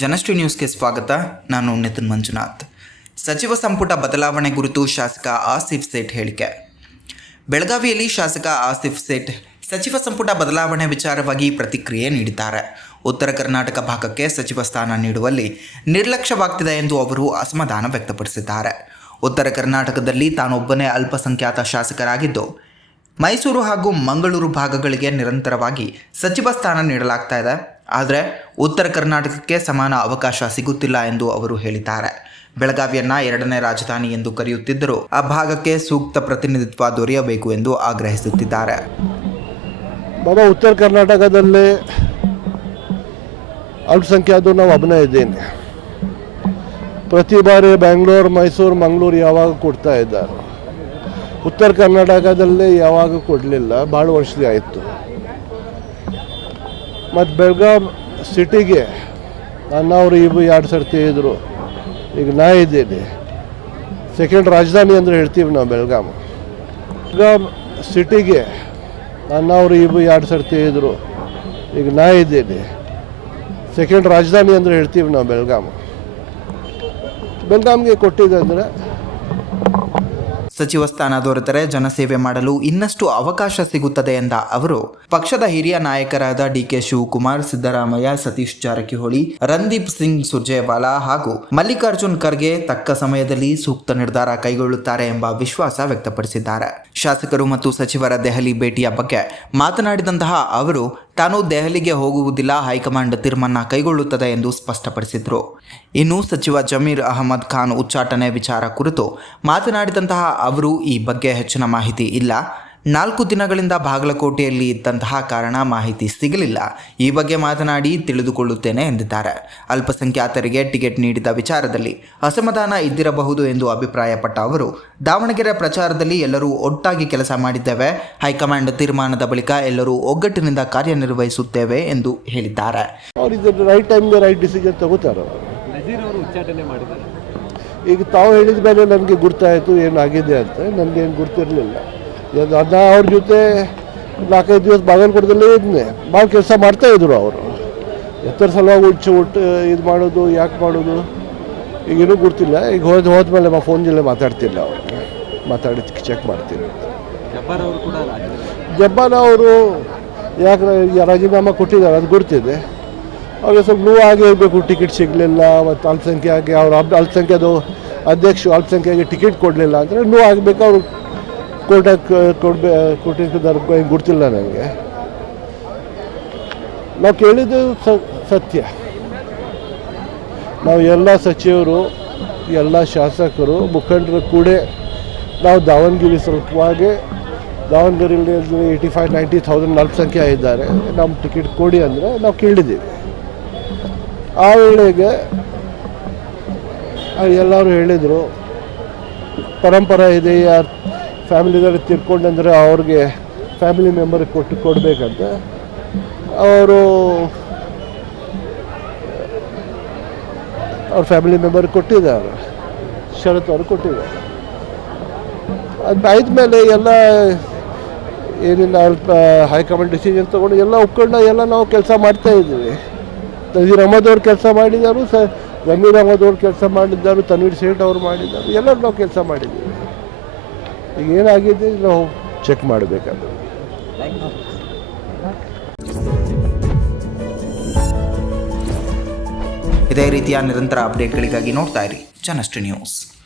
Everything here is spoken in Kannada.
ಜನಶ್ರೀ ನ್ಯೂಸ್ಗೆ ಸ್ವಾಗತ. ನಾನು ನಿತಿನ್ ಮಂಜುನಾಥ್. ಸಚಿವ ಸಂಪುಟ ಬದಲಾವಣೆ ಕುರಿತು ಶಾಸಕ ಆಸಿಫ್ ಸೇಠ್ ಹೇಳಿಕೆ. ಬೆಳಗಾವಿಯಲ್ಲಿ ಶಾಸಕ ಆಸಿಫ್ ಸೇಠ್ ಸಚಿವ ಸಂಪುಟ ಬದಲಾವಣೆ ವಿಚಾರವಾಗಿ ಪ್ರತಿಕ್ರಿಯೆ ನೀಡಿದ್ದಾರೆ. ಉತ್ತರ ಕರ್ನಾಟಕ ಭಾಗಕ್ಕೆ ಸಚಿವ ಸ್ಥಾನ ನೀಡುವಲ್ಲಿ ನಿರ್ಲಕ್ಷ್ಯವಾಗ್ತಿದೆ ಎಂದು ಅವರು ಅಸಮಾಧಾನ ವ್ಯಕ್ತಪಡಿಸಿದ್ದಾರೆ. ಉತ್ತರ ಕರ್ನಾಟಕದಲ್ಲಿ ತಾನೊಬ್ಬನೇ ಅಲ್ಪಸಂಖ್ಯಾತ ಶಾಸಕರಾಗಿದ್ದು, ಮೈಸೂರು ಹಾಗೂ ಮಂಗಳೂರು ಭಾಗಗಳಿಗೆ ನಿರಂತರವಾಗಿ ಸಚಿವ ಸ್ಥಾನ ನೀಡಲಾಗ್ತಾ ಇದೆ. ಆದರೆ ಉತ್ತರ ಕರ್ನಾಟಕಕ್ಕೆ ಸಮಾನ ಅವಕಾಶ ಸಿಗುತ್ತಿಲ್ಲ ಎಂದು ಅವರು ಹೇಳಿದ್ದಾರೆ. ಬೆಳಗಾವಿಯನ್ನ ಎರಡನೇ ರಾಜಧಾನಿ ಎಂದು ಕರೆಯುತ್ತಿದ್ದರೂ ಆ ಭಾಗಕ್ಕೆ ಸೂಕ್ತ ಪ್ರತಿನಿಧಿತ್ವ ದೊರೆಯಬೇಕು ಎಂದು ಆಗ್ರಹಿಸುತ್ತಿದ್ದಾರೆ. ಬಾಬಾ, ಉತ್ತರ ಕರ್ನಾಟಕದಲ್ಲಿ ಅಲ್ಪಸಂಖ್ಯಾತರು ನಾವು ಒಬ್ಬನೇ ಇದ್ದೇನೆ. ಪ್ರತಿ ಬಾರಿ ಬೆಂಗಳೂರು, ಮೈಸೂರು, ಮಂಗಳೂರು ಯಾವಾಗ ಕೊಡ್ತಾ ಇದ್ದಾರೆ. ಉತ್ತರ ಕರ್ನಾಟಕದಲ್ಲಿ ಯಾವಾಗ ಕೊಡಲಿಲ್ಲ, ಭಾಳ ವರ್ಷದ ಆಯಿತು. ಮತ್ತು ಬೆಳಗಾಂ ಸಿಟಿಗೆ ನನ್ನವರು ಇವು 2 ಸರ್ತಿ ಇದ್ದರು. ಈಗ ನಾ ಇದ್ದೀನಿ. ಸೆಕೆಂಡ್ ರಾಜಧಾನಿ ಅಂದರೆ ಹೇಳ್ತೀವಿ ನಾವು ಬೆಳಗಾಂ ಸಿಟಿಗೆ ನನ್ನವರು ಇವು 2 ಸರ್ತಿ ಇದ್ದರು. ಈಗ ನಾ ಇದ್ದೀನಿ. ಸೆಕೆಂಡ್ ರಾಜಧಾನಿ ಅಂದರೆ ಹೇಳ್ತೀವಿ ನಾವು ಬೆಳಗಾಂಗೆ ಕೊಟ್ಟಿದೆ. ಅಂದರೆ ಸಚಿವ ಸ್ಥಾನ ದೊರೆತರೆ ಜನಸೇವೆ ಮಾಡಲು ಇನ್ನಷ್ಟು ಅವಕಾಶ ಸಿಗುತ್ತದೆ ಎಂದ ಅವರು, ಪಕ್ಷದ ಹಿರಿಯ ನಾಯಕರಾದ ಡಿಕೆ ಶಿವಕುಮಾರ್, ಸಿದ್ದರಾಮಯ್ಯ, ಸತೀಶ್ ಜಾರಕಿಹೊಳಿ, ರಣದೀಪ್ ಸಿಂಗ್ ಸುರ್ಜೇವಾಲಾ ಹಾಗೂ ಮಲ್ಲಿಕಾರ್ಜುನ್ ಖರ್ಗೆ ತಕ್ಕ ಸಮಯದಲ್ಲಿ ಸೂಕ್ತ ನಿರ್ಧಾರ ಕೈಗೊಳ್ಳುತ್ತಾರೆ ಎಂಬ ವಿಶ್ವಾಸ ವ್ಯಕ್ತಪಡಿಸಿದ್ದಾರೆ. ಶಾಸಕರು ಮತ್ತು ಸಚಿವರ ದೆಹಲಿ ಭೇಟಿಯ ಬಗ್ಗೆ ಮಾತನಾಡಿದಂತಹ ಅವರು, ತಾನು ದೆಹಲಿಗೆ ಹೋಗುವುದಿಲ್ಲ, ಹೈಕಮಾಂಡ್ ತೀರ್ಮಾನ ಕೈಗೊಳ್ಳುತ್ತದೆ ಎಂದು ಸ್ಪಷ್ಟಪಡಿಸಿದರು. ಇನ್ನು ಸಚಿವ ಜಮೀರ್ ಅಹಮದ್ ಖಾನ್ ಉಚ್ಚಾಟನೆ ವಿಚಾರ ಕುರಿತು ಮಾತನಾಡಿದಂತಹ ಅವರು, ಈ ಬಗ್ಗೆ ಹೆಚ್ಚಿನ ಮಾಹಿತಿ ಇಲ್ಲ. 4 ದಿನಗಳಿಂದ ಬಾಗಲಕೋಟೆಯಲ್ಲಿ ಇದ್ದಂತಹ ಕಾರಣ ಮಾಹಿತಿ ಸಿಗಲಿಲ್ಲ. ಈ ಬಗ್ಗೆ ಮಾತನಾಡಿ ತಿಳಿದುಕೊಳ್ಳುತ್ತೇನೆ ಎಂದಿದ್ದಾರೆ. ಅಲ್ಪಸಂಖ್ಯಾತರಿಗೆ ಟಿಕೆಟ್ ನೀಡಿದ ವಿಚಾರದಲ್ಲಿ ಅಸಮಾಧಾನ ಇದ್ದಿರಬಹುದು ಎಂದು ಅಭಿಪ್ರಾಯಪಟ್ಟ ಅವರು, ದಾವಣಗೆರೆ ಪ್ರಚಾರದಲ್ಲಿ ಎಲ್ಲರೂ ಒಟ್ಟಾಗಿ ಕೆಲಸ ಮಾಡಿದ್ದೇವೆ. ಹೈಕಮಾಂಡ್ ತೀರ್ಮಾನದ ಬಳಿಕ ಎಲ್ಲರೂ ಒಗ್ಗಟ್ಟಿನಿಂದ ಕಾರ್ಯನಿರ್ವಹಿಸುತ್ತೇವೆ ಎಂದು ಹೇಳಿದ್ದಾರೆ. ರೈಟ್ ಟೈಮ್ಗೆ ರೈಟ್ ಡಿಸಿಷನ್ ತಗೋತಾರೆ. ಈಗ ತಾವು ಹೇಳಿದ ಮೇಲೆ ನನಗೆ ಗುರ್ತಾಯಿತು ಏನಾಗಿದೆ ಅಂತ. ನನಗೇನು ಗುರ್ತಿರಲಿಲ್ಲ. ಅದನ್ನ ಅವ್ರ ಜೊತೆ 4-5 ದಿವಸ ಬಾಗಲಕೋಟದಲ್ಲೇ ಇದ್ದೆ. ಭಾಳ ಕೆಲಸ ಮಾಡ್ತಾಯಿದ್ರು ಅವರು. ಎತ್ತರ ಸಲುವಾಗಿ ಇದು ಮಾಡೋದು, ಯಾಕೆ ಮಾಡೋದು ಈಗೇನೂ ಗುರ್ತಿಲ್ಲ. ಈಗ ಹೋದ್ಮೇಲೆ ಫೋನ್ ಜೊತೆ ಮಾತಾಡ್ತಿಲ್ಲ. ಅವ್ರಿಗೆ ಮಾತಾಡಿ ಚೆಕ್ ಮಾಡ್ತೀನಿ. ಜಬ್ಬಾರ್ ಅವರು ಯಾಕೆ ರಾಜೀನಾಮೆ ಕೊಟ್ಟಿದ್ದಾರೆ ಅದು ಗುರ್ತಿದೆ. ಅವ್ರಿಗೆ ಸ್ವಲ್ಪ ನೋವಾಗಿ ಇರಬೇಕು, ಟಿಕೆಟ್ ಸಿಗಲಿಲ್ಲ. ಮತ್ತು ಅಲ್ಪಸಂಖ್ಯಾಗೆ ಅವ್ರು ಅಲ್ಪಸಂಖ್ಯಾತ ಅಧ್ಯಕ್ಷರು ಅಲ್ಪಸಂಖ್ಯಾಗೆ ಟಿಕೆಟ್ ಕೊಡಲಿಲ್ಲ ಅಂದರೆ ನೋವು ಆಗಬೇಕು. ಅವರು ಕೊಟ್ಟಿದ್ದಾರೆ ಗುರ್ತಿಲ್ಲ ನನಗೆ. ನಾವು ಕೇಳಿದ್ದು ಸತ್ಯ. ನಾವು ಎಲ್ಲ ಸಚಿವರು, ಎಲ್ಲ ಶಾಸಕರು, ಮುಖಂಡರು ಕೂಡ ನಾವು ದಾವಣಗೆರೆ ದಾವಣಗೆರೆಯಲ್ಲಿ 85,000-90,000 ಅಲ್ಪಸಂಖ್ಯೆ ಇದ್ದಾರೆ. ನಮ್ಮ ಟಿಕೆಟ್ ಕೊಡಿ ಅಂದರೆ ನಾವು ಕೇಳಿದ್ದೀವಿ. ಆ ವೇಳೆಗೆ ಎಲ್ಲರೂ ಹೇಳಿದರು, ಪರಂಪರೆ ಇದೆ, ಯಾರು ಫ್ಯಾಮಿಲಿದವ್ರು ತಿರ್ಕೊಂಡಂದರೆ ಅವ್ರಿಗೆ ಫ್ಯಾಮಿಲಿ ಮೆಂಬರ್ಗೆ ಕೊಡಬೇಕಂತ ಅವರು ಅವ್ರ ಫ್ಯಾಮಿಲಿ ಮೆಂಬರ್ಗೆ ಕೊಟ್ಟಿದ್ದಾರೆ. ಶರತ್ ಅವ್ರಿಗೆ ಕೊಟ್ಟಿದ್ದಾರೆ. ಅದು ಆದಮೇಲೆ ಎಲ್ಲ ಏನಿಲ್ಲ, ಹೈಕಮಾಂಡ್ ಡಿಸಿಷನ್ ತೊಗೊಂಡು ಎಲ್ಲ ಒಪ್ಕೊಂಡು ಎಲ್ಲ ನಾವು ಕೆಲಸ ಮಾಡ್ತಾಯಿದ್ದೀವಿ. ನಜೀರ್ ಅಹಮದ್ ಅವ್ರು ಕೆಲಸ ಮಾಡಿದ್ದಾರೆ, ಜಮೀರ್ ಅಹಮದ್ ಅವ್ರು ಕೆಲಸ ಮಾಡಿದ್ದಾರೆ, ತನ್ವೀರ್ ಸೇಠ್ ಅವರು ಮಾಡಿದ್ದಾರೆ. ಎಲ್ಲರೂ ನಾವು ಕೆಲಸ ಮಾಡಿದ್ದೀವಿ. ಈಗ ಏನಾಗಿದೆ ನಾವು ಚೆಕ್ ಮಾಡಬೇಕಾದ್ರೆ. ಇದೇ ರೀತಿಯ ನಿರಂತರ ಅಪ್ಡೇಟ್ಗಳಿಗಾಗಿ ನೋಡ್ತಾ ಇರಿ ಜನಶ್ರೀ ನ್ಯೂಸ್.